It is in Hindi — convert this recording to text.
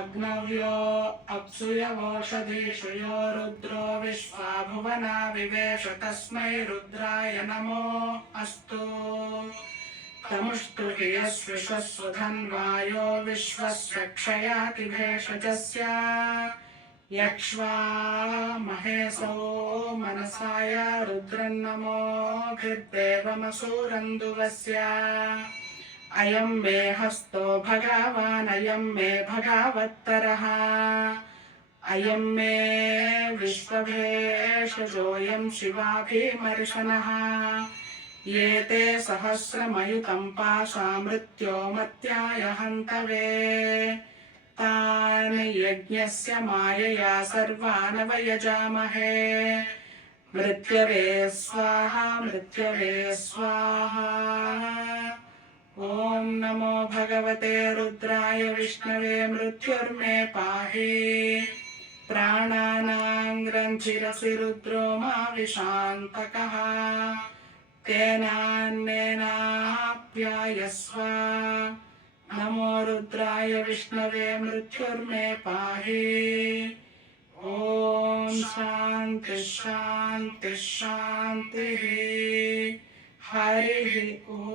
अग्नव्यो अप्सुयवोषधीषु यो रुद्रो विश्वा भुवना विवेश तस्मै रुद्राय नमो अस्तु। तमुष्टु यस्विश्वस्वधन्वायो विश्वस्य क्षयाति भेषजस्य यक्ष्वा महेशो मनसाय रुद्रन्नमोभिर्देवमसूरन्दुवस्य अयं मे हस्तो भगवान्, अयं मे भगावत्तरः। अयं मे विश्वभेषजोऽयं शिवाभिमर्शनः। ये ते सहस्रमयुतं पाशामृत्यो मत्याय हन्तवे। तान् यज्ञस्य मायया सर्वानवयजामहे मृत्यवे स्वाहा मृत्यवे स्वाहा। ॐ नमो भगवते रुद्राय विष्णवे मृत्युर्मे पाहि। प्राणानां ग्रन्थिरसि रुद्रो मा विशान्तकः। तेनान्नेनाप्यायस्व नमो रुद्राय विष्णवे मृत्युर्मे पाहि। ॐ शान्ति शान्तिः हरिः ॐ